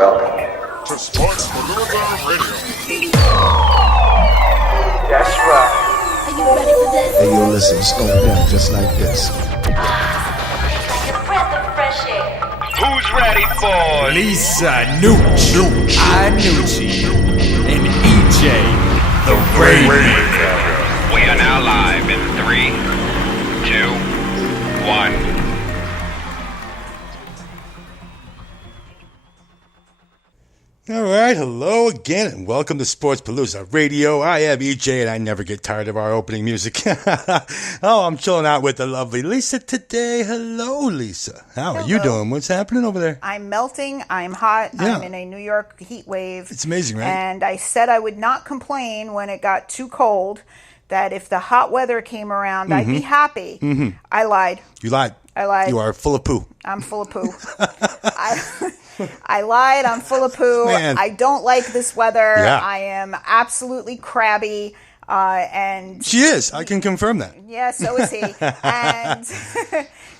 welcome to Sports Palooza Radio. That's right. Are you ready for this? Hey, yo, listen, it's going down just like this. Like a breath of fresh air. Who's ready for Lisa, Nooch, Iannucci, and EJ, the Rainmaker. We are now live in 3, 2, 1. All right, hello again, and welcome to Sports Palooza Radio. I am EJ, and I never get tired of our opening music. Oh, I'm chilling out with the lovely Lisa today. Hello, Lisa. How are you doing? What's happening over there? I'm melting. I'm hot. Yeah. I'm in a New York heat wave. It's amazing, right? And I said I would not complain when it got too cold, that if the hot weather came around, I'd be happy. Mm-hmm. I lied. You lied. I lied. You are full of poo. I'm full of poo. I lied. I'm full of poo. Man. I don't like this weather. Yeah. I am absolutely crabby. And She is. I can confirm that. yeah, so is he. And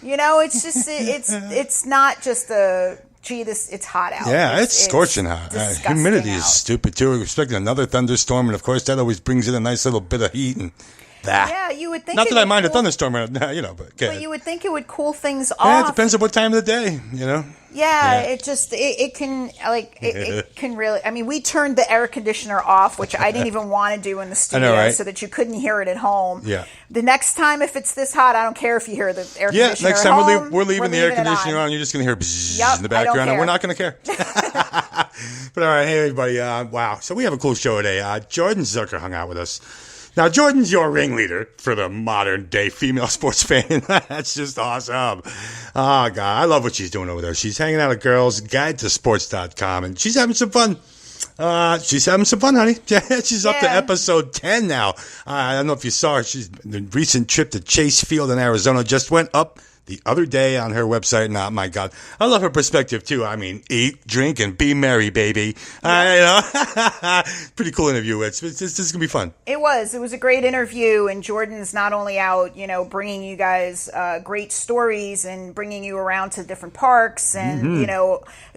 you know, it's just it's not just it's hot out. Yeah, it's scorching hot. Disgusting Humidity out. is stupid, too. We're expecting another thunderstorm, and of course, that always brings in a nice little bit of heat and that. Yeah, you would think. Not it that I would mind a cool- thunderstorm, you know, but But you would think it would cool things yeah, off. it depends on what time of the day, you know. Yeah, Yeah. it can it can really. I mean, we turned the air conditioner off, which I didn't even want to do in the studio, right? so that you couldn't hear it at home. Yeah. The next time, if it's this hot, I don't care if you hear the air Yeah, conditioner. next at time home, we're leaving the air it conditioner on. You're just going to hear bzzz Yep, in the I don't background, and we're care. not going to care. But all right, hey everybody, wow. So we have a cool show today. Jordan Zucker hung out with us. Now, Jordan's your ringleader for the modern day female sports fan. That's just awesome. Oh, God, I love what she's doing over there. She's hanging out at Girls Guide to Sports.com, and she's having some fun. She's having some fun, honey. She's up to Yeah. episode 10 now. I don't know if you saw her. The recent trip to Chase Field in Arizona just went up the other day on her website. Now, my God, I love her perspective, too. I mean, eat, drink, and be merry, baby. Pretty cool interview. This is going to be fun. It was a great interview, and Jordan's not only out, bringing you guys great stories and bringing you around to different parks and,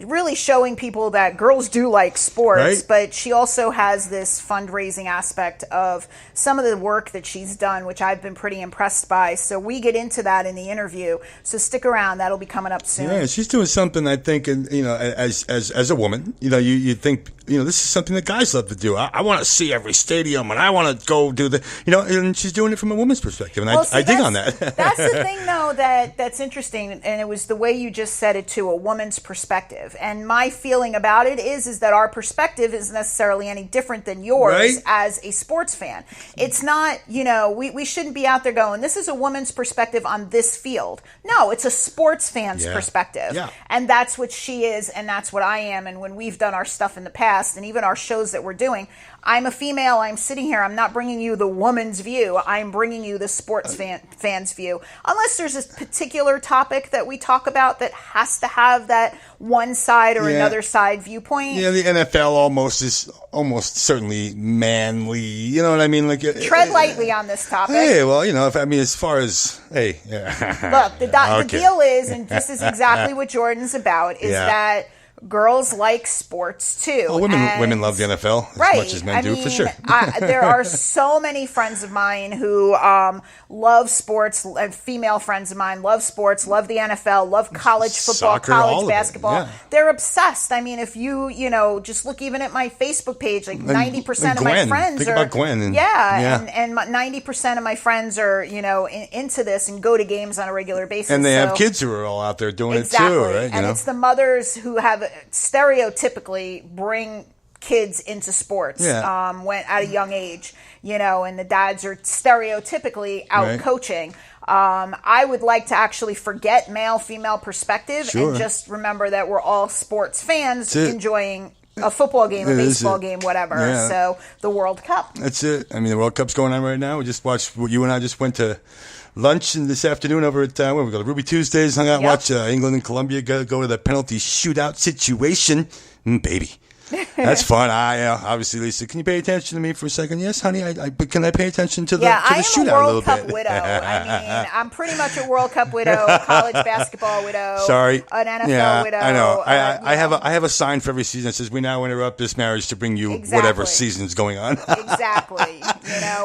really showing people that girls do like sports, Right. but she also has this fundraising aspect of some of the work that she's done, which I've been pretty impressed by. So we get into that in the interview. So stick around. That'll be coming up soon. Yeah, she's doing something, I think, and as a woman, you think, this is something that guys love to do. I want to see every stadium, and I want to go do and she's doing it from a woman's perspective, and I dig on that. That's the thing, though, that's interesting, and it was the way you just said it, to a woman's perspective. And my feeling about it is that our perspective isn't necessarily any different than yours, Right. as a sports fan. It's not, we shouldn't be out there going, this is a woman's perspective on this field. No, it's a sports fan's perspective. Yeah. And that's what she is, and that's what I am. And when we've done our stuff in the past, and even our shows that we're doing, I'm a female, I'm sitting here, I'm not bringing you the woman's view, I'm bringing you the sports fan's view. Unless there's a particular topic that we talk about that has to have that one side or another side viewpoint. Yeah, the NFL is almost certainly manly. You know what I mean? Like, Tread lightly on this topic. Hey, well, as far as Look, the deal is, and this is exactly what Jordan's about, is that girls like sports too. Well, women love the NFL as much as men do, for sure. There are so many friends of mine who love sports. Female friends of mine love sports, love the NFL, love college football, Soccer, all college of it, basketball. yeah. They're obsessed. I mean, if you just look even at my Facebook page, like 90% of my friends think are. about Gwen. And 90% of my friends are into this and go to games on a regular basis. And they have kids who are all out there doing it too, right? And it's the mothers who have stereotypically bring kids into sports when at a young age, and the dads are stereotypically out coaching. I would like to actually forget male-female perspective and just remember that we're all sports fans enjoying a football game, a baseball game, whatever. Yeah. So the World Cup. That's it. I mean, the World Cup's going on right now. We just watched. You and I just went to lunch this afternoon over at where we go to Ruby Tuesdays. Hung out, watch England and Colombia go to the penalty shootout situation. Baby. That's fun. Obviously, Lisa, can you pay attention to me for a second? Yes, honey. But can I pay attention to the shootout a little World Cup bit? widow. I mean, I'm pretty much a World Cup widow, college basketball widow. Sorry, an NFL widow. I know. I have a sign for every season that says we now interrupt this marriage to bring you whatever season's going on. Exactly.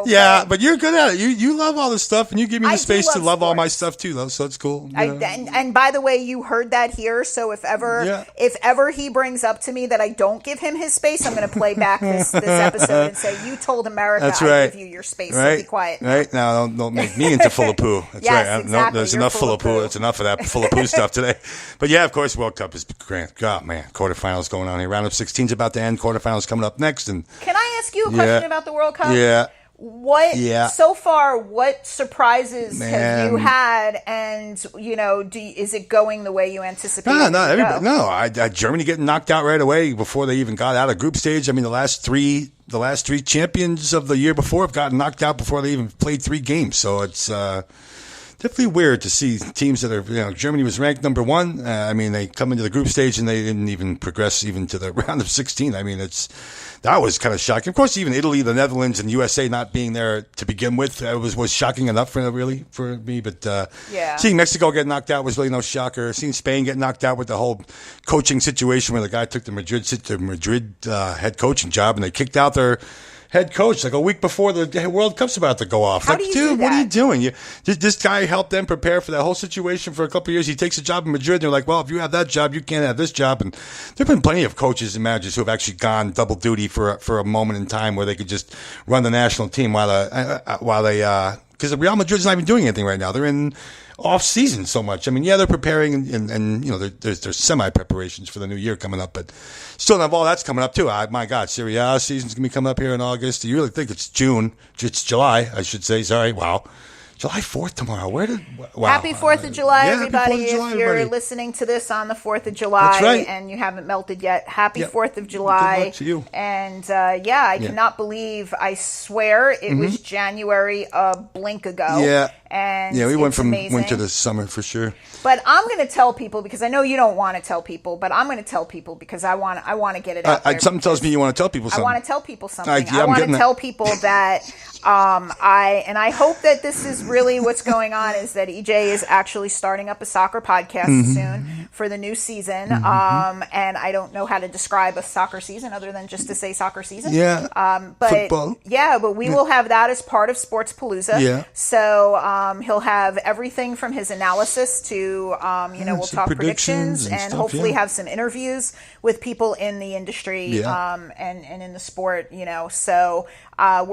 Yeah, but you're good at it. You love all this stuff, and you give me the space to love all my stuff too, though. So it's cool. And by the way, you heard that here. So if ever he brings up to me that I don't give him his space, I'm going to play back this episode and say, you told America I give you your space. So be quiet. Right now, don't make me into full of poo. That's right. Exactly. No, there's enough full of poo. It's enough of that full of poo stuff today. But yeah, of course, World Cup is grand. God, man, quarterfinals going on here. Round of 16's about to end. Quarterfinals coming up next. And can I ask you a question about the World Cup? Yeah. So far, what surprises have you had, and is it going the way you anticipated? Germany getting knocked out right away before they even got out of group stage. I mean, the last three champions of the year before have gotten knocked out before they even played 3 games. So it's definitely weird to see teams that are, Germany was ranked number 1. I mean, they come into the group stage and they didn't even progress even to the round of 16. I mean, that was kind of shocking. Of course, even Italy, the Netherlands, and USA not being there to begin with was shocking enough for me. But seeing Mexico get knocked out was really no shocker. Seeing Spain get knocked out with the whole coaching situation where the guy took the Madrid head coaching job and they kicked out their head coach like a week before the World Cup's about to go off. How do you do that? What are you doing? This guy helped them prepare for that whole situation for a couple of years. He takes a job in Madrid. And they're like, well, if you have that job, you can't have this job. And there have been plenty of coaches and managers who have actually gone double duty for a moment in time where they could just run the national team while they because Real Madrid's not even doing anything right now. They're in off season so much. I mean, they're preparing and there's semi preparations for the new year coming up, but still have all that's coming up too. My God, Serie A season's gonna be coming up here in August. Do you really think it's June? It's July, I should say. Sorry. Wow. July 4th tomorrow. Happy 4th of July, everybody. Happy 4th of July, if you're everybody. listening to this on the 4th of July That's right. and you haven't melted yet, happy 4th of July. Good luck to you. And I cannot believe, I swear it was January a blink ago. Yeah. And we went from amazing. winter to summer for sure. But I'm going to tell people, because I know you don't want to tell people, but I'm going to tell people because I want to get it out there. Something tells me you want to tell people something. I want to tell people something. I want to tell people that I hope that this is really what's going on, is that EJ is actually starting up a soccer podcast soon for the new season. And I don't know how to describe a soccer season other than just to say soccer season. Yeah. But football. Yeah, but we will have that as part of Sports Palooza. Yeah. So he'll have everything from his analysis to we'll talk predictions and stuff, hopefully have some interviews with people in the industry and in the sport. So I'm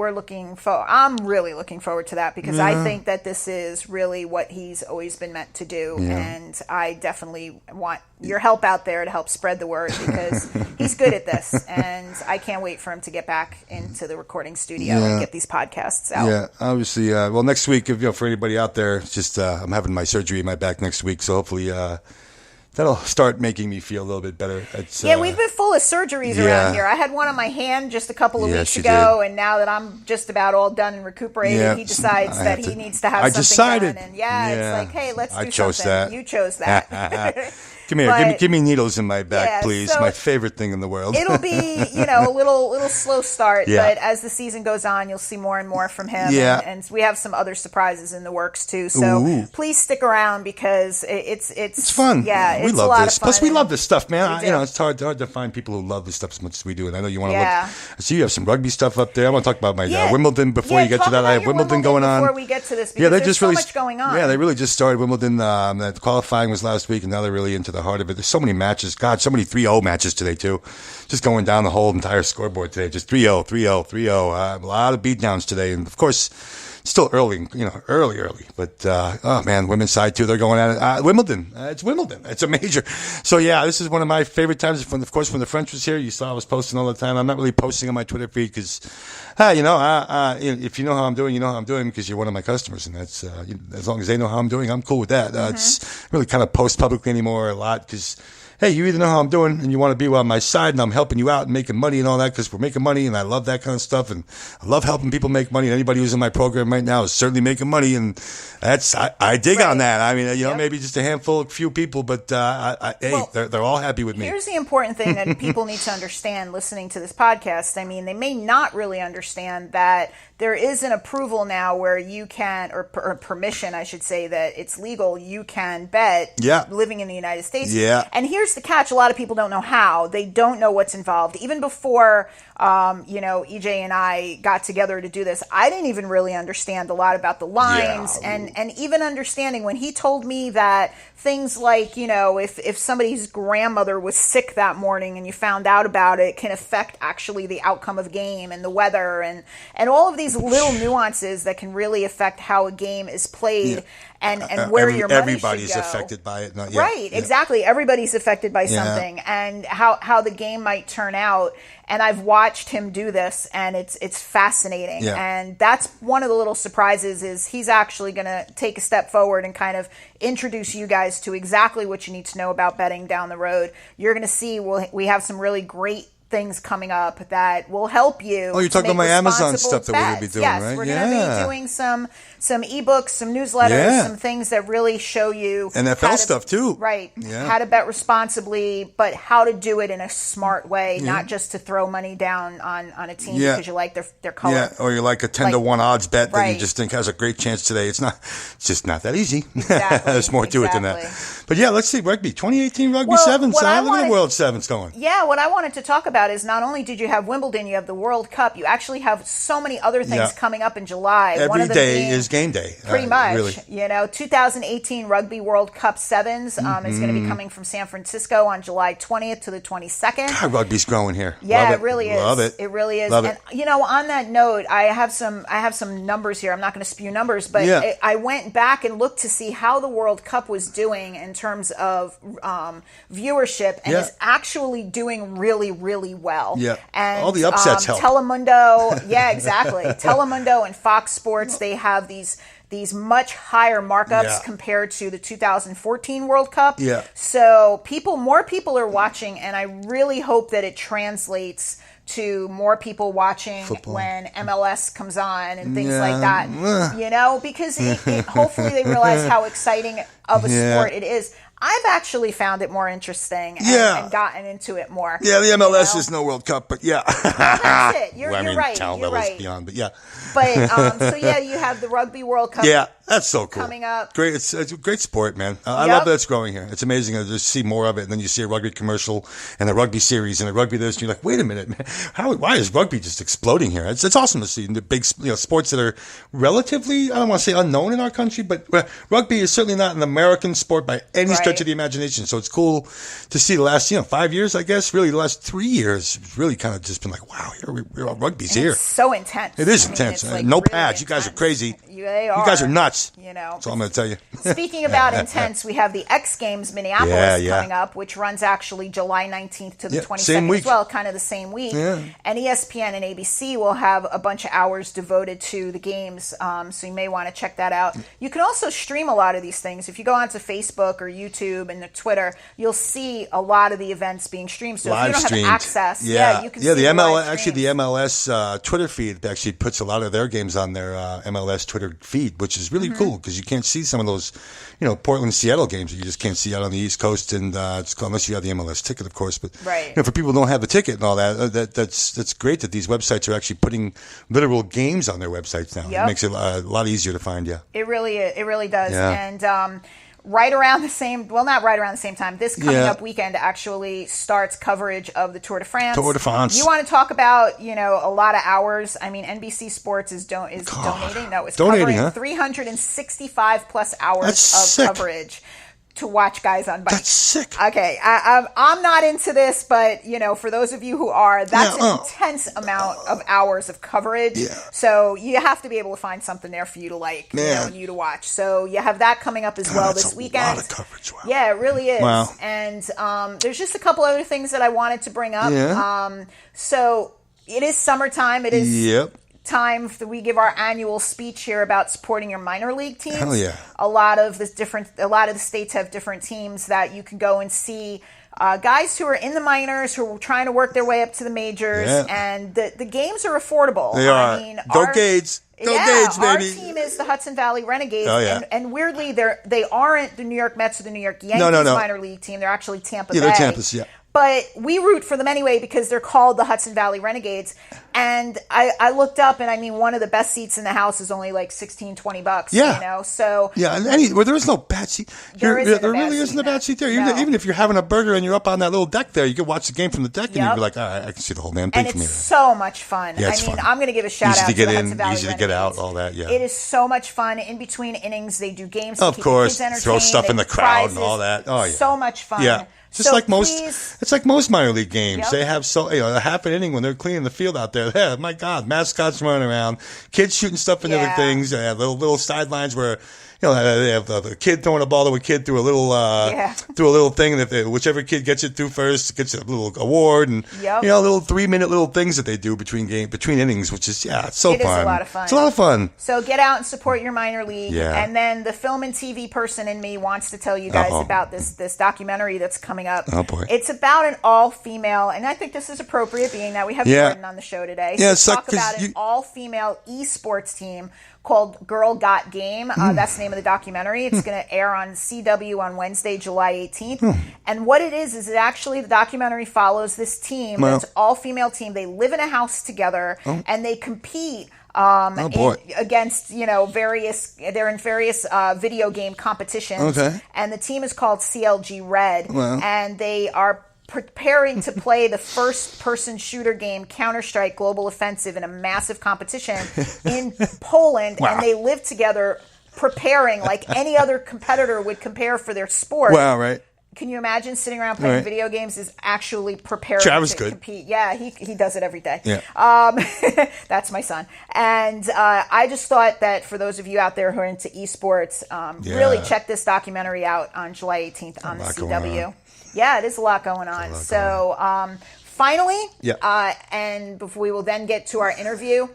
really looking forward to that, because I think that this is really what he's always been meant to do, and I definitely want your help out there to help spread the word, because he's good at this, and I can't wait for him to get back into the recording studio and get these podcasts out. Yeah, obviously. Well, next week, for anybody out there, it's just I'm having my surgery in my back next week, so hopefully that'll start making me feel a little bit better. We've been full of surgeries around here. I had one on my hand just a couple of weeks ago, and now that I'm just about all done and recuperated, he decides that he needs to have something done. And it's like, hey, let's do something. That. You chose that. Come here, give me needles in my back, please. So my favorite thing in the world. It'll be, a little slow start, but as the season goes on, you'll see more and more from him. Yeah. And we have some other surprises in the works too. So please stick around, because it's fun. Yeah, we it's love a lot this. of fun. Plus, we love this stuff, man. We do. It's hard to find people who love this stuff as much as we do. And I know you want to look. I see you have some rugby stuff up there. I want to talk about my Wimbledon before you get to that. I have Wimbledon going on. Before we get to this, because there's so much going on. Yeah, they really just started Wimbledon. The qualifying was last week, and now they're really into the heart of it. There's so many matches. God, so many 3-0 matches today, too. Just going down the whole entire scoreboard today. Just 3-0, 3-0, 3-0. A lot of beatdowns today. And, of course, still early, early. But, women's side, too, they're going at it. Wimbledon. It's Wimbledon. It's a major. So, this is one of my favorite times. Of course, when the French was here, you saw I was posting all the time. I'm not really posting on my Twitter feed because, if you know how I'm doing, you know how I'm doing, because you're one of my customers. And that's, as long as they know how I'm doing, I'm cool with that. It's really kind of post publicly anymore a lot, because hey, you either know how I'm doing and you want to be on my side and I'm helping you out and making money and all that because we're making money and I love that kind of stuff and I love helping people make money. And anybody who's in my program right now is certainly making money, and I dig on that. I mean, maybe just a handful, few people, but they're all happy with me. Here's the important thing that people need to understand listening to this podcast. I mean, they may not really understand that there is an approval now where you can, or permission, I should say, that it's legal. You can bet living in the United States. Yeah. And here's the catch. A lot of people don't know how. They don't know what's involved. Even before, EJ and I got together to do this, I didn't even really understand a lot about the lines. And even understanding when he told me that things like, if somebody's grandmother was sick that morning and you found out about it, can affect actually the outcome of a game and the weather and all of these little nuances that can really affect how a game is played and where your money everybody's should go. affected by it. Right, exactly. Everybody's affected by something and how the game might turn out. And I've watched him do this, and it's fascinating. Yeah. And that's one of the little surprises is he's actually going to take a step forward and kind of introduce you guys to exactly what you need to know about betting down the road. You're going to see we have some really great things coming up that will help you. Oh, you're talking about my Amazon stuff that we're going to be doing, yes, right? We're going to be doing some ebooks, some newsletters, some things that really show you NFL stuff too. Right. Yeah. How to bet responsibly, but how to do it in a smart way, not just to throw money down on a team because you like their color. Yeah, or you like a 10-to-1 odds bet that you just think has a great chance today. It's just not that easy. Exactly. There's more to it than that. But let's see, rugby. 2018 Rugby Sevens. Look at the World Sevens going. Yeah, what I wanted to talk about is not only did you have Wimbledon, you have the World Cup, you actually have so many other things coming up in July. Every day is game day. Pretty much. Really. 2018 Rugby World Cup Sevens is going to be coming from San Francisco on July 20th to the 22nd. God, rugby's growing here. Yeah, Love it really is. Love it. It really is. Love and it. On that note, I have some numbers here. I'm not going to spew numbers, but I went back and looked to see how the World Cup was doing in terms of viewership, and is actually doing really, really well. Yeah. And all the upsets help. Telemundo, exactly. Telemundo and Fox Sports, they have these much higher markups compared to the 2014 World Cup. Yeah. So more people are watching, and I really hope that it translates to more people watching when MLS comes on and things like that. Because hopefully they realize how exciting of a sport it is. I've actually found it more interesting and gotten into it more. Yeah, the MLS is no World Cup, but well, that's it. You're right. Talent You're levels right. beyond, but But you have the Rugby World Cup. Yeah, that's so cool. Coming up. Great. It's a great sport, man. I love that it's growing here. It's amazing to just see more of it. And then you see a rugby commercial and a rugby series and a rugby this. And you're like, wait a minute, man. Why is rugby just exploding here? It's awesome to see the big sports that are relatively, I don't want to say unknown in our country, but rugby is certainly not an American sport by any stretch of the imagination. So it's cool to see the last 5 years, I guess. Really, the last 3 years, it's really kind of just been like, wow, rugby's here. It's so intense. It is intense. It's No really pads. You guys are crazy. They are. You guys are nuts. That's all I'm going to tell you. Speaking about intense, we have the X Games Minneapolis coming up, which runs actually July 19th to the 22nd as well, kind of the same week. Yeah. And ESPN and ABC will have a bunch of hours devoted to the games, so you may want to check that out. You can also stream a lot of these things. If you go onto Facebook or YouTube and Twitter, you'll see a lot of the events being streamed. So live if you don't streamed. have access, you can see the the MLS. live Actually, the MLS Twitter feed actually puts a lot of their games on their MLS Twitter feed, which is really cool because you can't see some of those, Portland, Seattle games that you just can't see out on the East Coast, and unless you have the MLS ticket, of course. But for people who don't have the ticket and all that, that's great that these websites are actually putting literal games on their websites now. It makes it a lot easier to find. Yeah, it really does. And right around the same, not right around the same time, this coming up weekend actually starts coverage of the Tour de France. Tour de France. You want to talk about, a lot of hours. I mean, NBC Sports is donating. No, it's covering 365 plus hours of coverage to watch guys on bikes. That's sick. Okay, I'm not into this, but for those of you who are, that's an intense amount of hours of coverage. Yeah. So you have to be able to find something there for you to like, you to watch. So you have that coming up as well this weekend. A lot of coverage. Wow. Yeah, it really is. Wow. And there's just a couple other things that I wanted to bring up. Yeah. So it is summertime. It is. Yep. time we give our annual speech here about supporting your minor league teams. Hell yeah. A lot of the states have different teams that you can go and see. Guys who are in the minors, who are trying to work their way up to the majors, and the games are affordable. They are. I mean, Go Gades. Go Gades, baby. Our team is the Hudson Valley Renegades, Oh, yeah. and weirdly, they aren't the New York Mets or the New York Yankees minor league team. They're actually Tampa Bay. Yeah, they're Tampa's, yeah. But we root for them anyway because they're called the Hudson Valley Renegades. And I looked up, and I mean, one of the best seats in the house is only like $16-20. Yeah. You know, so yeah, and there is no bad seat. There really isn't a bad seat there. No. Even if you're having a burger and you're up on that little deck there, you can watch the game from the deck, and you'll be like, all right, I can see the whole damn thing and from here. it's so much fun. Yeah, I it's mean, fun. I'm going to give a shout Easy out to get the in, Hudson Valley easy to get Renegades. out, all that. Yeah, it is so much fun. In between innings, they do games. Of to keep course, the kids throw entertained. stuff in They the crowd prizes. and all that. Oh yeah, so much fun. Yeah. Just so like please, it's like most minor league games. Yep. They have a half an inning when they're cleaning the field out there. Yeah, my God, mascots running around, kids shooting stuff into other things. They have little sidelines where they have the kid throwing a ball to a kid through a little thing, and if whichever kid gets it through first gets a little award, and little 3-minute little things that they do between innings, which is it's so fun. It is a lot of fun. It's a lot of fun. So get out and support your minor league. Yeah. And then the film and TV person in me wants to tell you guys about this documentary that's coming up. Oh boy. It's about an all-female, and I think this is appropriate being that we have Jordan on the show today. Yeah, so talk about an all-female esports team called Girl Got Game. That's the name of the documentary. It's going to air on CW on Wednesday, July 18th. And what it is it actually, the documentary follows this team. It's an all-female team. They live in a house together, and they compete against, they're in various video game competitions. Okay. And the team is called CLG Red. And they are preparing to play the first-person shooter game Counter-Strike Global Offensive in a massive competition in Poland, and they live together preparing like any other competitor would compare for their sport. Wow, right. Can you imagine sitting around playing video games is actually preparing Travis to could. compete? Yeah, he does it every day. Yeah. That's my son. And I just thought that for those of you out there who are into esports, really check this documentary out on July 18th on the CW. Yeah, it is a lot going on. Finally, and before we will then get to our interview,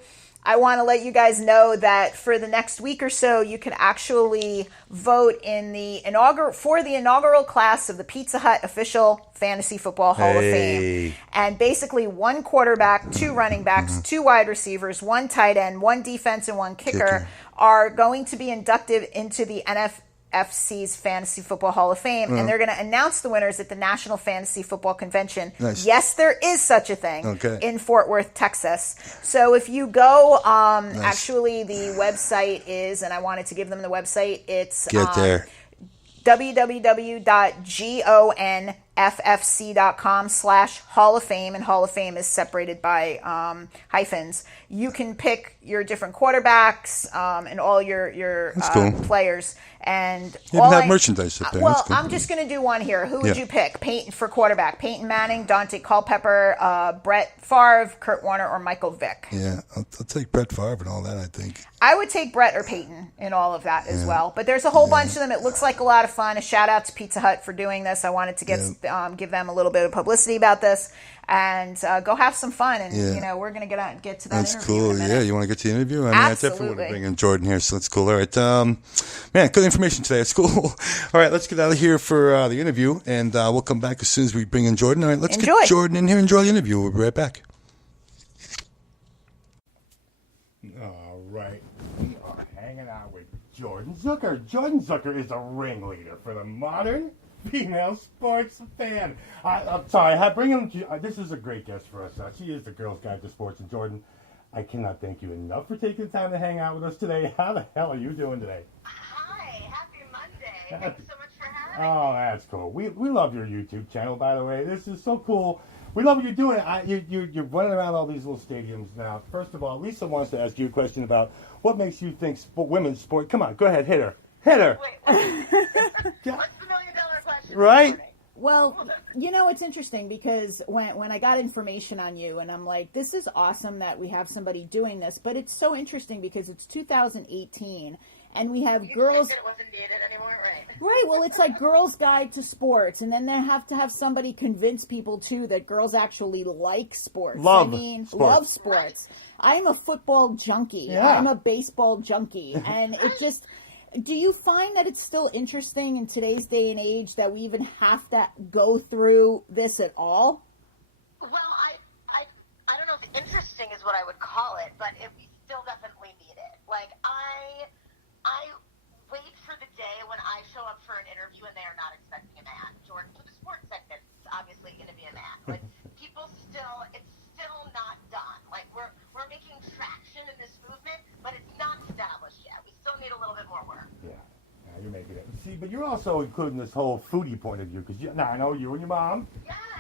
I want to let you guys know that for the next week or so, you can actually vote in the inaugural class of the Pizza Hut official Fantasy Football Hall of Fame. And basically 1 quarterback, 2 running backs, 2 wide receivers, 1 tight end, 1 defense, and 1 kicker are going to be inducted into the NFFC's Fantasy Football Hall of Fame, and they're going to announce the winners at the National Fantasy Football Convention. Nice. Yes, there is such a thing in Fort Worth, Texas. So if you go, actually the website is, and I wanted to give them the website, it's www.gonffc.com/Hall of Fame, and Hall of Fame is separated by hyphens. You can pick your different quarterbacks and all your players. And you have merchandise up there. Well, I'm just going to do one here. Who would you pick? Peyton for quarterback. Peyton Manning, Dante Culpepper, Brett Favre, Kurt Warner, or Michael Vick? Yeah, I'll take Brett Favre and all that, I think. I would take Brett or Peyton in all of that as well. But there's a whole bunch of them. It looks like a lot of fun. A shout out to Pizza Hut for doing this. I wanted to give them a little bit of publicity about this. And go have some fun. And, we're going to get to that interview. Cool. In a minute. Yeah, you want to get to the interview? I definitely want to bring in Jordan here, so that's cool. All right. Man, good information today. It's cool. All right, let's get out of here for the interview, and we'll come back as soon as we bring in Jordan. All right, let's get Jordan in here and enjoy the interview. We'll be right back. All right. We are hanging out with Jordan Zucker. Jordan Zucker is a ringleader for the modern female sports fan. I'm sorry, bring him. This is a great guest for us. She is the girl's guide to sports. And Jordan, I cannot thank you enough for taking the time to hang out with us today. How the hell are you doing today? Hi, happy Monday. Thank you so much for having me. Oh, that's cool. We love your YouTube channel, by the way. This is so cool. We love what you're doing. You're running around all these little stadiums now. First of all, Lisa wants to ask you a question about what makes you think women's sport. Come on, go ahead, hit her. Hit her. Wait, what's the $1 million question? Right? Well, it's interesting because when I got information on you, and I'm like, this is awesome that we have somebody doing this, but it's so interesting because it's 2018, and we have You girls. said it wasn't needed anymore, right? Right, well, it's like Girls' Guide to Sports, and then they have to have somebody convince people, too, that girls actually like sports. Love sports. I'm a football junkie. Yeah. I'm a baseball junkie. And it just, do you find that it's still interesting in today's day and age that we even have to go through this at all? Well, I don't know if interesting is what I would call it, but we still definitely need it. Like, I wait for the day when I show up for an interview and they are not expecting a man. Jordan, for the sports segment, it's obviously going to be a man. Like, people still, it's still not done. Like, we're making traction in this movement, but it's not established yet. We still need a little bit more work. Yeah, you're making it. See, but you're also including this whole foodie point of view, because I know you and your mom.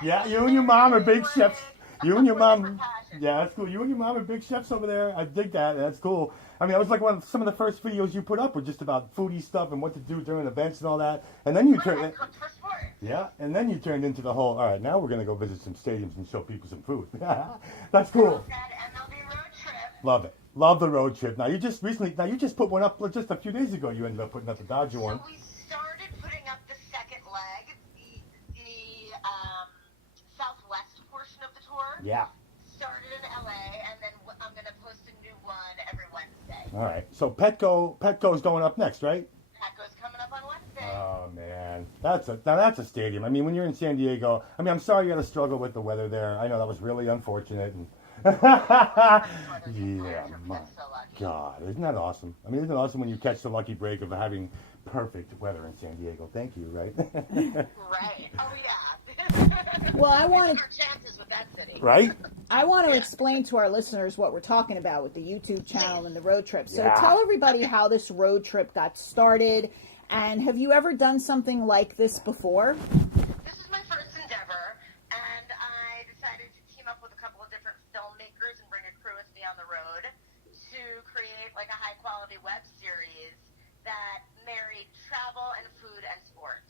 Yeah, you and your mom are big chefs. You and your mom. Yeah, that's cool. You and your mom are big chefs over there. I dig that. That's cool. I mean, that was like some of the first videos you put up were just about foodie stuff and what to do during events and all that. And then you turned. Yeah, and then you turned into the whole. All right, now we're gonna go visit some stadiums and show people some food. That's cool. Love it. Love the road trip. Now you just put one up just a few days ago. You ended up putting up the Dodger one. So we started putting up the second leg, the southwest portion of the tour. Yeah. Started in LA, and then I'm going to post a new one every Wednesday. All right. So Petco's going up next, right? Petco's coming up on Wednesday. Oh man, that's a stadium. I mean, when you're in San Diego, I mean, I'm sorry you had to struggle with the weather there. I know that was really unfortunate. And yeah, my God, isn't that awesome? I mean, isn't it awesome when you catch the lucky break of having perfect weather in San Diego? Thank you, right? Right. Oh yeah. Well, I want to. Chances with that city. Right? I want to explain to our listeners what we're talking about with the YouTube channel and the road trip. So Yeah. tell everybody how this road trip got started, and have you ever done something like this before? This is my first endeavor, and I decided to team up with a couple of different filmmakers and bring a crew with me on the road to create like a high-quality web series that married travel and food and sports.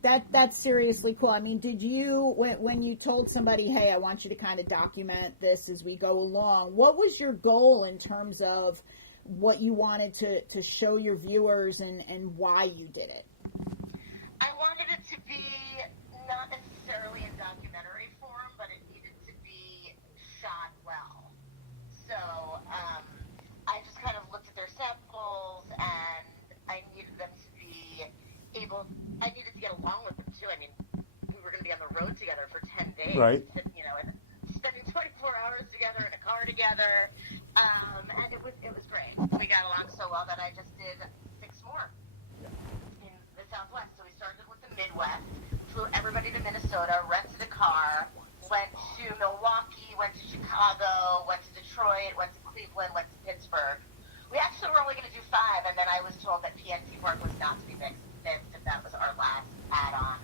That's seriously cool. I mean, did you, when you told somebody, hey, I want you to kind of document this as we go along, what was your goal in terms of what you wanted to show your viewers and why you did it? I wanted it to be not necessarily in documentary form, but it needed to be shot well. So I just kind of looked at their samples, and I needed them to be able, I needed to get along with them too. I mean, we were going to be on the road together for 10 days. Right. You know, and spending 24 hours together in a car together. And it was great. We got along so well that I just did 6 more in the Southwest. So we started with the Midwest, flew everybody to Minnesota, rented a car, went to Milwaukee, went to Chicago, went to Detroit, went to Cleveland, went to Pittsburgh. We actually were only going to do 5, and then I was told that PNC Park was not to be mixed if that was our last add-on.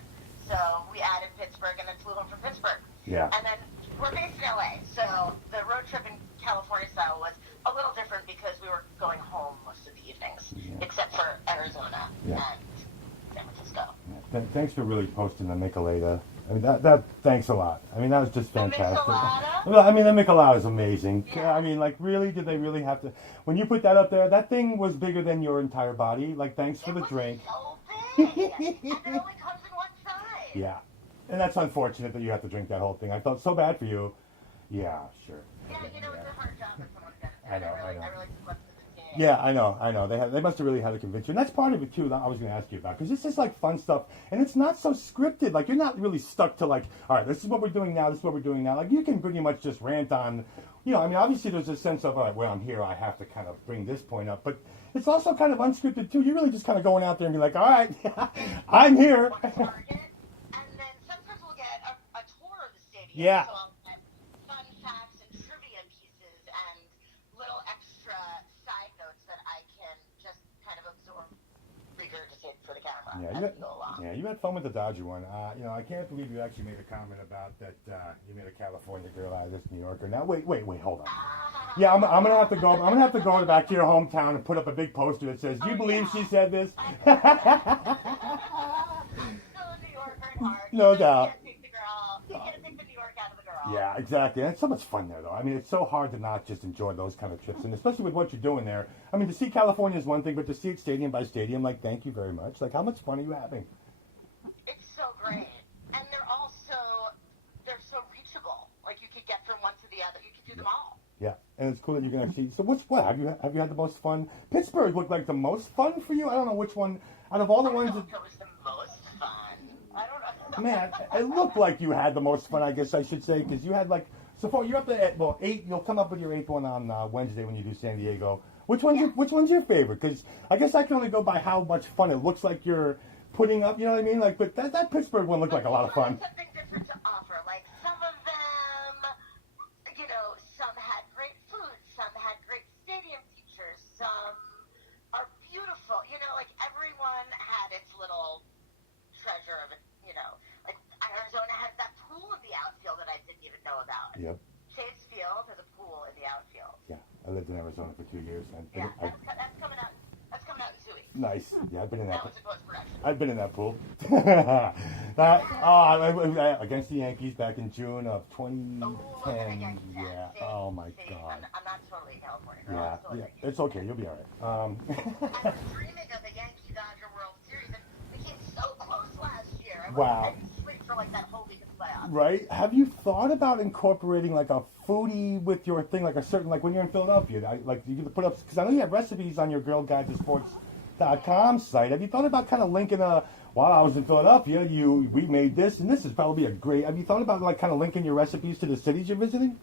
So we added Pittsburgh and then flew home from Pittsburgh. Yeah. And then we're based in LA, so the road trip in California style was a little different because we were going home most of the evenings, except for Arizona and San Francisco. Yeah. Thanks for really posting the Michelada. I mean, that thanks a lot. I mean, that was just fantastic. Well, I mean, the Michelada is amazing. Yeah. I mean, like, really, did they really have to? When you put that up there, that thing was bigger than your entire body. Like, thanks for the drink. So big, and it only comes in one size. Yeah. And that's unfortunate that you have to drink that whole thing. I felt so bad for you. Yeah, sure. Yeah, you know, it's a hard job for someone to get it. I know. I really just left it to the team. Yeah, I know. They must have really had to convince you. And that's part of it, too, that I was going to ask you about. Because it's just, like, fun stuff. And it's not so scripted. Like, you're not really stuck to, like, all right, this is what we're doing now, this is what we're doing now. Like, you can pretty much just rant on, you know, I mean, obviously there's a sense of, all right, well, I'm here, I have to kind of bring this point up. But it's also kind of unscripted, too. You're really just kind of going out there and be like, all right, I'm here. And then sometimes we'll get a tour of the stadium. Yeah. So I'll get fun facts and trivia pieces and little extra side notes that I can just kind of absorb, regurgitate for the camera as we go along. Yeah, you had fun with the Dodger one. You know, I can't believe you actually made a comment about that. You made a California girl out of this New Yorker. Now, wait, hold on. Yeah, I'm gonna have to go. I'm gonna have to go back to your hometown and put up a big poster that says, "Do you believe she said this?" I'm still a New Yorker at heart. No doubt. You can't take the New York out of the girl. Yeah, exactly. And it's so much fun there, though. I mean, it's so hard to not just enjoy those kind of trips, and especially with what you're doing there. I mean, to see California is one thing, but to see it stadium by stadium, like, thank you very much. Like, how much fun are you having? It's so great. And they're so reachable. Like, you could get from one to the other. You could do them all. Yeah, and it's cool that you can actually. So what have you had the most fun? Pittsburgh looked like the most fun for you. I don't know which one out of all the ones. I don't know if it was the most fun. I don't know. Man, it looked like you had the most fun. I guess I should say because you had like so far. You're up to 8. You'll come up with your 8th one on Wednesday when you do San Diego. Which one's your favorite? Because I guess I can only go by how much fun it looks like you're putting up. You know what I mean? Like, but that Pittsburgh one looked like a lot of fun. Something different to offer. Like some of them, you know, some had great food, some had great stadium features, some are beautiful. You know, like everyone had its little treasure of it. You know, like Arizona has that pool in the outfield that I didn't even know about. Yep. Chase Field has a pool in the outfield. Yeah, I lived in Arizona for 2 years. That's coming out. That's coming out in 2 weeks. Nice. Yeah, I've been in that. That was in post-production. I've been in that pool. Against the Yankees back in June of 2010. Yeah. Oh my God. I'm not totally a California girl. Yeah. I'm still a Yeah. Yankee. It's okay. You'll be all right. I was dreaming of a Yankee-Dodger World Series, and we came so close last year. Wow. I didn't sleep for like that whole week of playoffs. Right? Have you thought about incorporating like a foodie with your thing, like a certain, like when you're in Philadelphia, like you could put up, because I know you have recipes on your Girl Guide to Sports.com site. Have you thought about kind of linking while I was in Philadelphia, we made this, and this is probably a great, have you thought about like kind of linking your recipes to the cities you're visiting?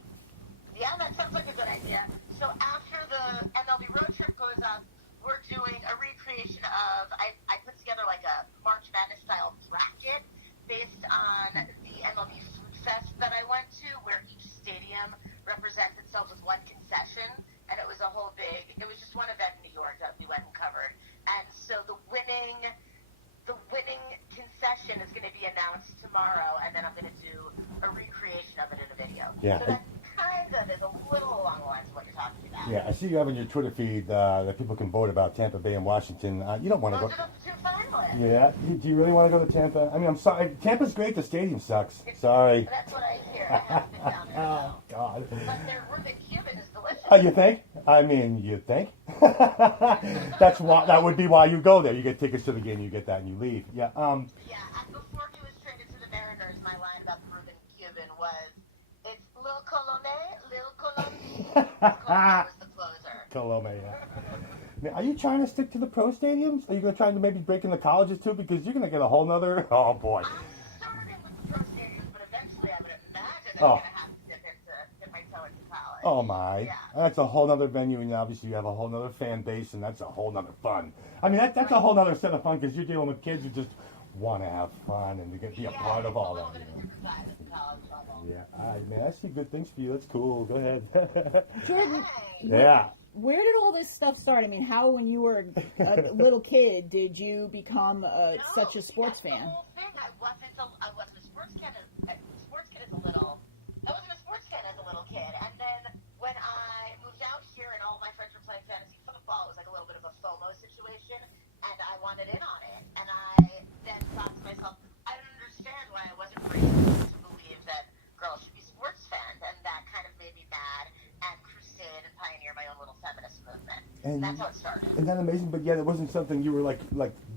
Yeah, that sounds like a good idea. So after the MLB road trip goes up, we're doing a recreation of, I put together like a March Madness style bracket based on the MLB Food Fest that I went to, where each stadium represents itself with one concession, and it was it was just one event in New York that we went and covered. And so the winning concession is going to be announced tomorrow, and then I'm going to do a recreation of it in a video. Yeah. So that kind of is a little along the lines of what you're talking about. Yeah, I see you have on your Twitter feed that people can vote about Tampa Bay and Washington. You don't want to go. Those are the 2 finalists. Yeah. Do you really want to go to Tampa? I mean, I'm sorry. Tampa's great. The stadium sucks. Sorry. That's what I hear. I haven't been down there. Oh, God. But their Rubik Cuban is delicious. You think? I mean, you think? That would be why you go there. You get tickets to the game, you get that, and you leave. Yeah. Yeah. Before he was traded to the Mariners, my line about the Rubik Cuban was, "It's Lil Colomé, Lil Colomé." Colomé was the closer. Colomé, yeah. Now, are you trying to stick to the pro stadiums? Are you going to try to maybe break in the colleges too? Because you're going to get a whole nother. Oh boy. I'm starting with the pro stadiums, but eventually I would imagine I'm Oh. going to have to dip my toe into college. Oh my. Yeah. That's a whole nother venue, and obviously you have a whole nother fan base, and that's a whole nother fun. I mean, that's a whole nother set of fun because you're dealing with kids who just want to have fun and to be a part of all that. It's a little bit of a different side of the college level. Yeah, all right, man. I see good things for you. That's cool. Go ahead. Jordan, Yeah. where did all this stuff start? I mean, how, when you were a little kid, did you become such a sports That's fan? The whole thing. I wasn't a sports kid as a little. I wasn't a sports fan as a little kid, and then when I moved out here and all my friends were playing fantasy football, it was like a little bit of a FOMO situation, and I wanted in on it. And I then thought to myself, I don't understand why I wasn't raised to believe that girls should be sports fans, and that kind of made me mad and crusade and pioneer my own little feminist movement. And that's how it started. Isn't that amazing? But yet it wasn't something you were like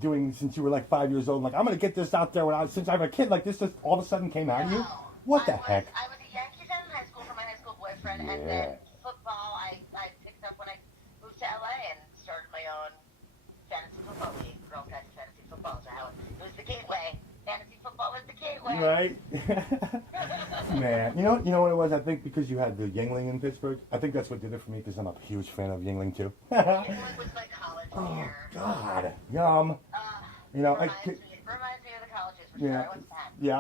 doing since you were like 5 years old. Like, I'm gonna get this out there since I was a kid. Like, this just all of a sudden came out of you. What the heck? I was a Yankee fan in high school for my high school boyfriend, and Yeah. then football I picked up when I moved to LA and started my own fantasy football league, Girl Guide to Fantasy Football. So it was the gateway. Fantasy football was the gateway. Right? Man, you know what it was? I think because you had the Yingling in Pittsburgh. I think that's what did it for me because I'm a huge fan of Yingling too. Yingling was my college Oh year. God, yum. You know, Reminds me of the colleges for sure. yeah, I went to Penn. yeah.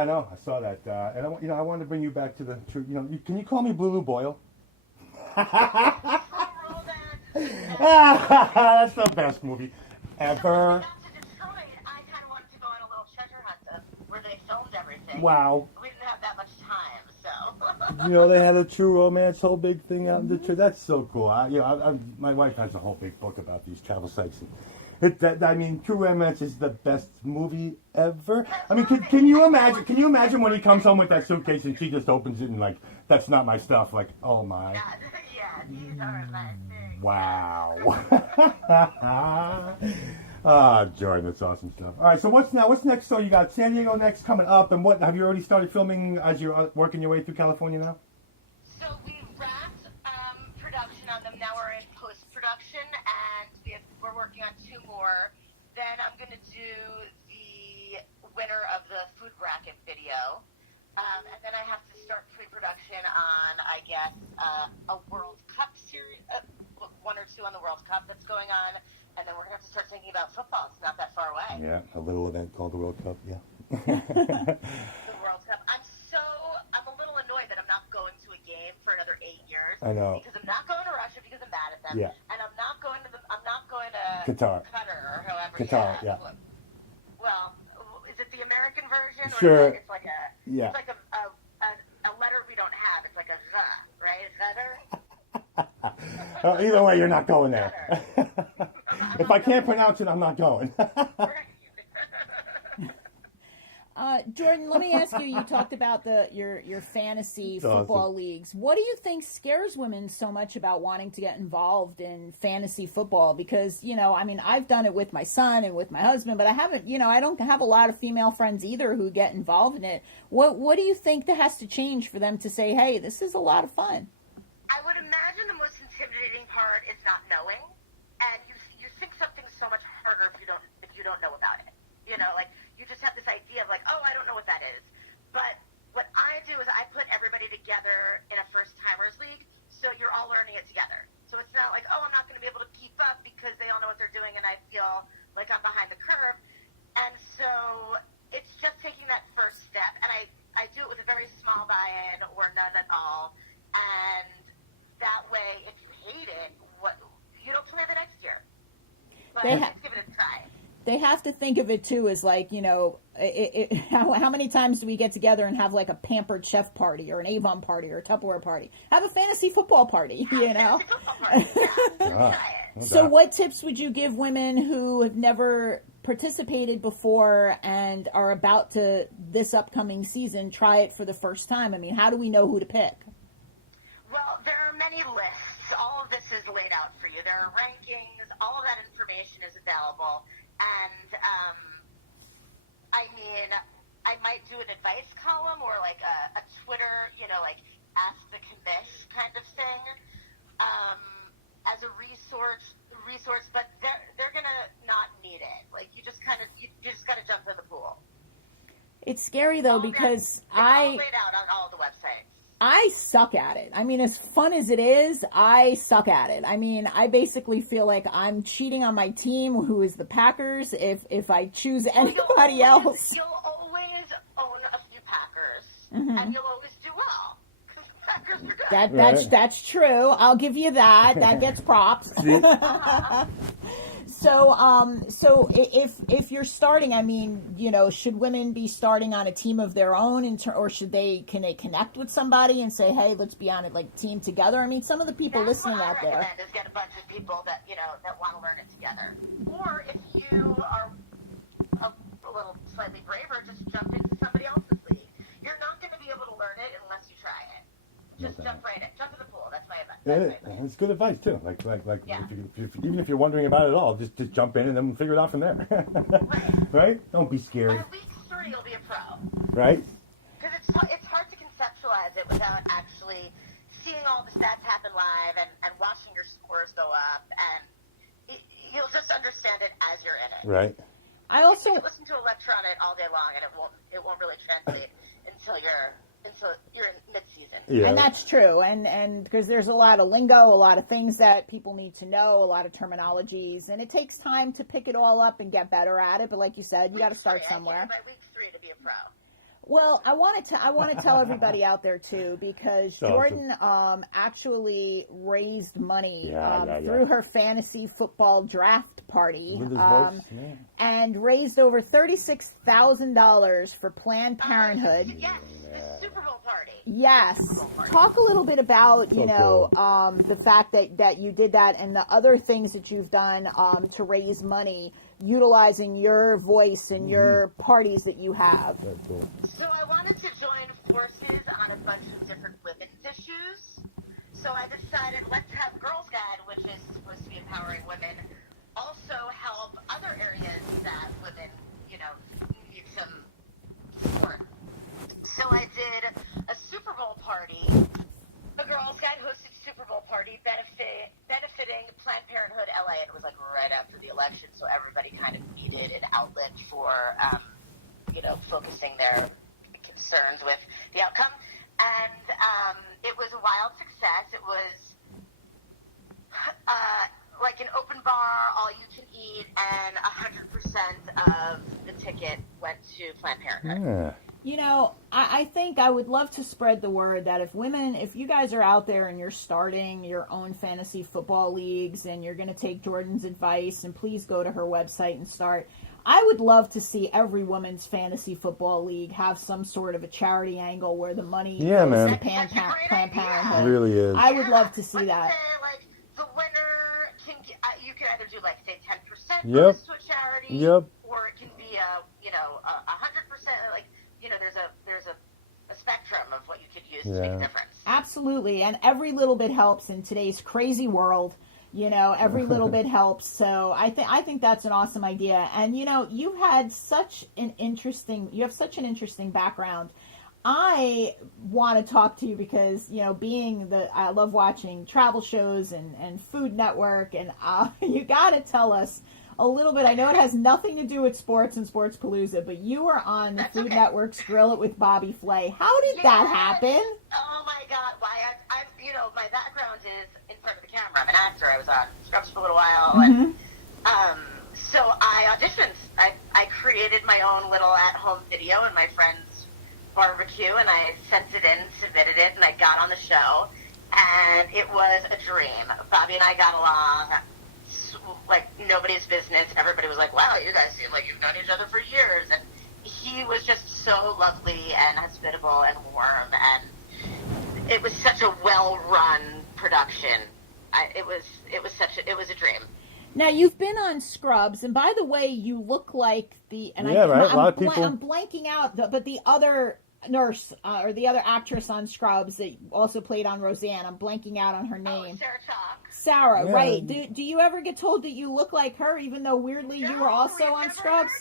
I know. I saw that, and I wanted to bring you back to the truth. You know, can you call me Blue Lou Boyle? That's the best movie ever. To Detroit, I kind of wanted to go on a little treasure hunt where they filmed everything. Wow. We didn't have that much time, so. You know, they had a True Romance whole big thing out in Detroit. That's so cool. My wife has a whole big book about these travel sites. I mean, True Romance is the best movie ever. I mean, can you imagine? Can you imagine when he comes home with that suitcase and she just opens it and like, that's not my stuff. Like, oh my. Yeah, these are my things. Wow. Jordan, that's awesome stuff. All right, so what's next? So you got San Diego next coming up, and what have you already started filming as you're working your way through California now? So we wrapped production on them. Now we're in post-production, and we're working on 2 more. Then I'm going to do the winner of the food bracket video. And then I have to start pre-production on, I guess, a World Cup series, 1 or 2 on the World Cup that's going on. And then we're going to have to start thinking about football. It's not that far away. Yeah, a little event called the World Cup, yeah. The World Cup. I'm a little annoyed that I'm not going to a game for another 8 years. I know. Because I'm not going to Russia because I'm mad at them. Yeah. And I'm not going to Qatar. Qatar or however. Qatar, yeah. Well, is it the American version? Sure. Or it's like a, yeah. It's like a letter we don't have. It's like a right? Qatar? Well, either way, you're not going there. If I can't pronounce it, I'm not going. Jordan, let me ask you. You talked about your fantasy football leagues. What do you think scares women so much about wanting to get involved in fantasy football? Because I mean, I've done it with my son and with my husband, but I haven't. I don't have a lot of female friends either who get involved in it. What do you think that has to change for them to say, "Hey, this is a lot of fun"? I would imagine the most intimidating part is not knowing, and you think something's so much harder if you don't know about it. Like you just have this idea of like, oh, I don't know what that is. But what I do is I put everybody together in a first timers league, so you're all learning it together. So it's not like, oh, I'm not going to be able to keep up because they all know what they're doing, and I feel like I'm behind the curve. And so it's just taking that first step, and I do it with a very small buy-in or none at all, and that way, if you hate it, you don't play the next year. But just give it a try. They have to think of it too as like, how many times do we get together and have like a Pampered Chef party or an Avon party or a Tupperware party? Have a fantasy football party, Fantasy football party. Yeah. So what tips would you give women who have never participated before and are about to, this upcoming season, try it for the first time? I mean, how do we know who to pick? Well, there are many lists. All of this is laid out for you. There are rankings. All of that information is available. And, I mean, I might do an advice column or like a Twitter, like ask the commish kind of thing, as a resource, but they're going to not need it. Like you just got to jump in the pool. It's scary though, because it's all laid out on all the websites. I suck at it. I mean, as fun as it is, I suck at it. I mean, I basically feel like I'm cheating on my team, who is the Packers, if I choose anybody else. You'll always own a few Packers, and you'll always do well, because the Packers are good. That's true. I'll give you that. That gets props. So if you're starting, I mean, should women be starting on a team of their own, or can they connect with somebody and say, hey, let's be on it like team together? I mean, some of the people listening out there. That's what I recommend, is get a bunch of people that that want to learn it together. Or if you are a little slightly braver, just jump into somebody else's league. You're not going to be able to learn it unless you try it. Just jump right in. Jump in the pool. That's my advice. It's good advice too. Like even if you're wondering about it at all, just jump in and then figure it out from there. Right? Don't be scared. By week 3, you'll be a pro. Right? Because it's hard to conceptualize it without actually seeing all the stats happen live and watching your scores go up, and you'll just understand it as you're in it. Right. You can listen to a lecture on it all day long, and it won't really translate until you're in mid-season. Yeah. And that's true. And because there's a lot of lingo, a lot of things that people need to know, a lot of terminologies, and it takes time to pick it all up and get better at it. But like you said, you got to start somewhere. By week 3 to be a pro. Well, I want to tell everybody out there too, because Jordan actually raised money through her fantasy football draft party, and raised over $36,000 for Planned Parenthood. Yes. the Super Bowl party. Yes. Super Bowl party. Talk a little bit about, the fact that you did that and the other things that you've done to raise money utilizing your voice and your parties that you have. That's cool. So I wanted to join forces on a bunch of different women's issues. So I decided let's have Girls Guide, which is supposed to be empowering women, also help other areas that women, need some support. So I did a Super Bowl party, a Girls Guide hosted Super Bowl party benefiting Planned Parenthood LA, and it was like right after the election, so everybody kind of needed an outlet for, focusing their concerns with the outcome. And it was a wild success. It was like an open bar, all you can eat, and 100% of the ticket went to Planned Parenthood. Yeah. I think I would love to spread the word that if you guys are out there and you're starting your own fantasy football leagues and you're going to take Jordan's advice, and please go to her website and start. I would love to see every women's fantasy football league have some sort of a charity angle where the money goes to Planned Parenthood. It really is. I would love to see that. Say, like, the winner can get, you can either do, like, say, 10% Yep. goes to a charity, Yep. or it can be a 100%. Like, there's a spectrum of what you could use to make a difference. Absolutely, and every little bit helps in today's crazy world. Every little bit helps. So I think that's an awesome idea. And you have such an interesting background. I want to talk to you because I love watching travel shows and Food Network, and you got to tell us a little bit. I know it has nothing to do with sports and Sports Palooza, but you were on the Food Network's Grill It with Bobby Flay. How did that happen? Oh my God! Why? My background is in front of the camera. I'm an actor. I was on Scrubs for a little while, and so I auditioned. I created my own little at-home video in my friend's barbecue, and I sent it in, submitted it, and I got on the show, and it was a dream. Bobby and I got along like nobody's business. Everybody was like, wow, you guys seem like you've known each other for years. And he was just so lovely and hospitable and warm, and it was such a well-run production. It was a dream. Now, you've been on Scrubs, and by the way, you look like right. A lot of people. I'm blanking out, but the other nurse or the other actress on Scrubs that also played on Roseanne. I'm blanking out on her name. Sarah Chalk. Sarah, Yeah. right. Do you ever get told that you look like her, even though weirdly you were also on Scrubs?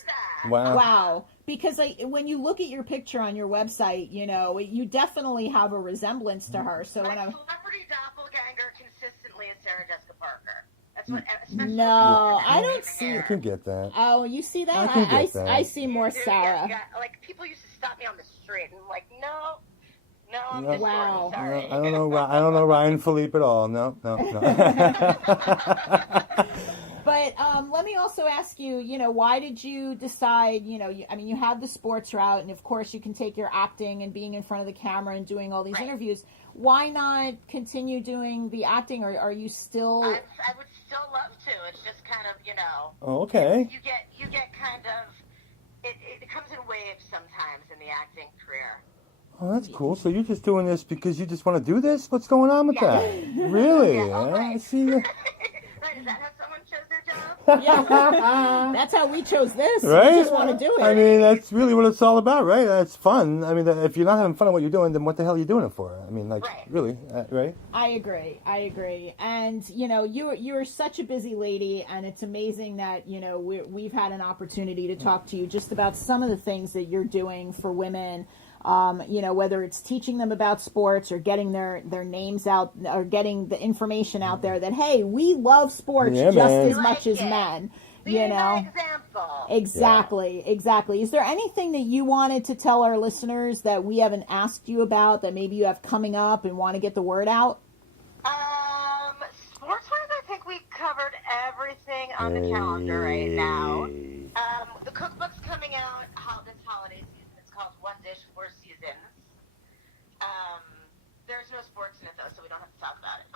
Wow. Because when you look at your picture on your website, you definitely have a resemblance to her. So My when celebrity doppelganger consistently is Sarah Jessica Parker. That's what. especially No, with the I don't amazing see- hair. I can get that. oh, you see that? I can get that. I see more Dude, Sarah. Yeah, like people used to stop me on the street and I'm like, no, I'm No. just Wow. sorry. I don't know Ryan Philippe at all. No. But let me also ask you, why did you decide, you have the sports route, and of course you can take your acting and being in front of the camera and doing all these interviews. Why not continue doing the acting, or are you still... I would still love to. It's just kind of, Oh, okay. You get kind of, it comes in waves sometimes in the acting career. Oh, that's cool. So you're just doing this because you just want to do this? What's going on with that? Really? I see. Right, is that how someone chose their job? Yeah, that's how we chose this. Right? We just want to do it. I mean, that's really what it's all about, right? It's fun. I mean, if you're not having fun at what you're doing, then what the hell are you doing it for? I mean, like, really, right? I agree. And, you're such a busy lady, and it's amazing that, we've had an opportunity to talk to you just about some of the things that you're doing for women. Whether it's teaching them about sports or getting their names out or getting the information out there that, hey, we love sports just as much as men. Be an example. Exactly. Is there anything that you wanted to tell our listeners that we haven't asked you about that maybe you have coming up and want to get the word out? Sports-wise, I think we covered everything on the calendar right now. The cookbook's coming out this holiday season. It's called One Dish, Four Seasons. There's no sports in it, though, so we don't have to talk about it.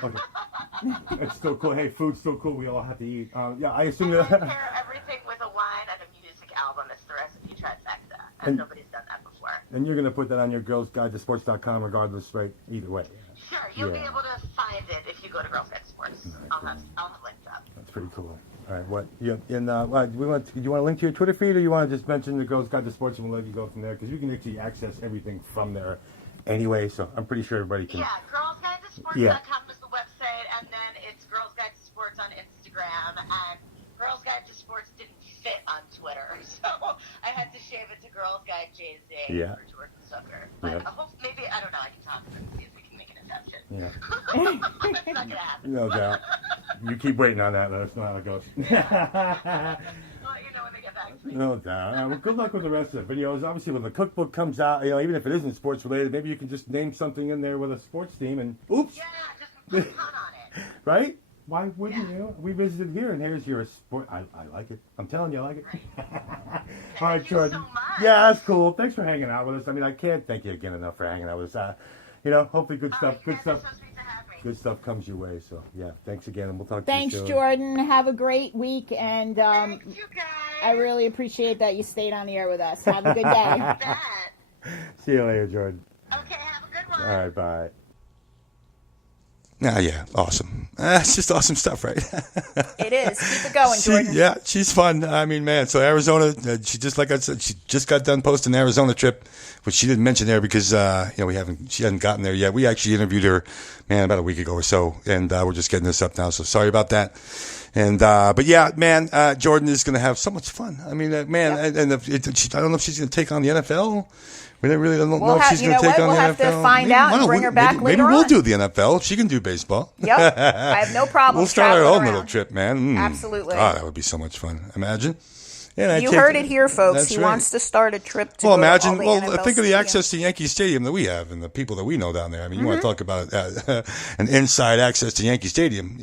Okay. It's still cool. Hey, food's still cool. We all have to eat. I assume I that. pair everything with a wine and a music album. It's the recipe trifecta, and nobody's done that before. And you're going to put that on your girlsguideto-sports.com regardless, right? Either way. Sure, you'll be able to find it if you go to Girls Guide to Sports. I'll have links up. That's pretty cool. All right, what? Yeah, and do you want to link to your Twitter feed, or you want to just mention the Girls Guide to Sports, and we'll let you go from there? Because you can actually access everything from there anyway. So I'm pretty sure everybody can. Yeah, girlsguidetosports.com is the website, and then it's Girls Guide to Sports on Instagram, and Girls Guide to Sports didn't fit on Twitter, so I had to shave it to Girls Guide JZ for Jordan Zucker. But I hope maybe I don't know. I can talk to them and see if we can make an exception. Yeah. That's not gonna happen. No doubt. You keep waiting on that. Let us know how it goes. Well, you know when they get back to me. No doubt. All right, well, good luck with the rest of the videos. Obviously, when the cookbook comes out, even if it isn't sports related, maybe you can just name something in there with a sports theme and oops. Yeah, just put a pun on it. Right? Why wouldn't you? We visited here, and here's your sport. I like it. I'm telling you, I like it. Right. All right, Jordan. So much. Yeah, that's cool. Thanks for hanging out with us. I mean, I can't thank you again enough for hanging out with us. Hopefully good stuff. Good stuff. So sweet to have me. Good stuff comes your way. So yeah, thanks again, and we'll talk Thanks, to you soon. Jordan. Have a great week, and Thanks, you guys. I really appreciate that you stayed on the air with us. Have a good day. See you later, Jordan. Okay, have a good one. All right, bye. Yeah, awesome. It's just awesome stuff, right? It is. Keep it going, Jordan. She's fun. I mean, man. So Arizona, she like I said, she just got done posting the Arizona trip, which she didn't mention there because she hadn't gotten there yet. We actually interviewed her, about a week ago or so, and we're just getting this up now. So sorry about that. And but yeah, man, Jordan is going to have so much fun. I mean, man, I don't know if she's going to take on the NFL. We really don't know if she's going to take on the NFL. We'll have to find out and bring her back later on. Maybe we'll do the NFL. She can do baseball. Yep. I have no problem. We'll start our own little trip, man. Absolutely. Oh, that would be so much fun. Imagine. You heard it here, folks. He wants to start a trip to imagine. NFL Think of the access to Yankee Stadium that we have and the people that we know down there. I mean, you want to talk about an inside access to Yankee Stadium.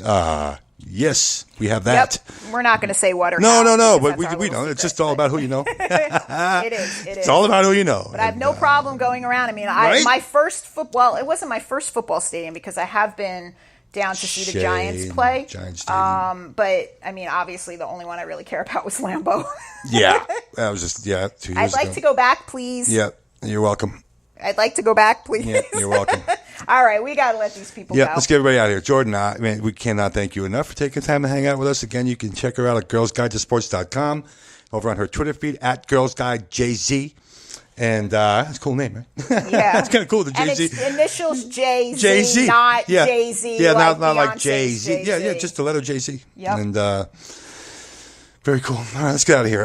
Yes, we have that. Yep. We're not going to say what or No, but we know. It's just all about who you know. It is. It's all about who you know. But I have no problem going around. I mean, my first football, it wasn't my first football stadium because I have been down to see the Giants play. Giants stadium. But, I mean, obviously the only one I really care about was Lambeau. Yeah. That was just, 2 years ago. I'd like to go back, please. Yeah, you're welcome. I'd like to go back, please. Yeah, you're welcome. All right, we got to let these people go. Yeah, let's get everybody out of here. Jordan, we cannot thank you enough for taking time to hang out with us. Again, you can check her out at girlsguidetosports.com, over on her Twitter feed, at girlsguidejz. And that's a cool name, right? Yeah. That's kind of cool, the And Jay-Z. it's initials Jay-Z, Jay-Z. not Jay-Z. Yeah, like not like Beyonce's Jay-Z. Yeah, just the letter Jay-Z. Yep. And very cool. All right, let's get out of here.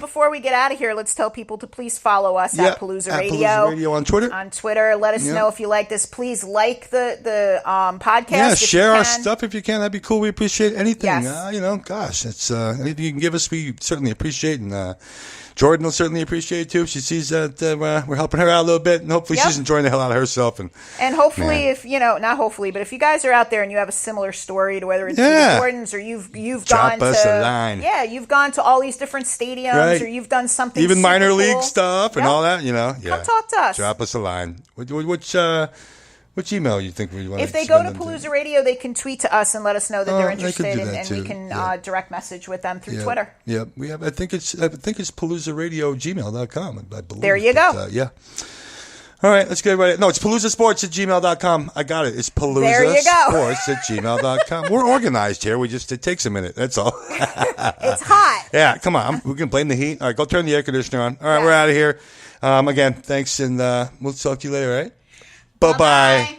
Before we get out of here, let's tell people to please follow us at Palooza Radio. Palooza Radio on Twitter. On Twitter. Let us know if you like this. Please like the podcast. Yeah, share our stuff if you can. That'd be cool. We appreciate anything. Yes. Gosh, it's anything you can give us, we certainly appreciate. And Jordan will certainly appreciate it too if she sees that we're helping her out a little bit, and hopefully she's enjoying the hell out of herself. And hopefully, not hopefully, but if you guys are out there and you have a similar story to whether it's the Jordans or you've drop gone us to a line. Yeah, you've gone to all these different stadiums or you've done something even super minor cool. league stuff and all that. Come talk to us. Drop us a line. Which email you think we want? If they go to Palooza Radio, they can tweet to us and let us know that they're interested, and we can direct message with them through Twitter. Yeah, we have. I think it's PaloozaRadio@gmail.com. I believe. There you go. Yeah. All right, let's get everybody. No, it's PaloozaSports@gmail.com. I got it. It's PaloozaSports@gmail.com. We're organized here. It takes a minute. That's all. It's hot. Yeah, come on. We can blame the heat. All right, go turn the air conditioner on. All right, we're out of here. Again, thanks, and we'll talk to you later. All right. Bye-bye.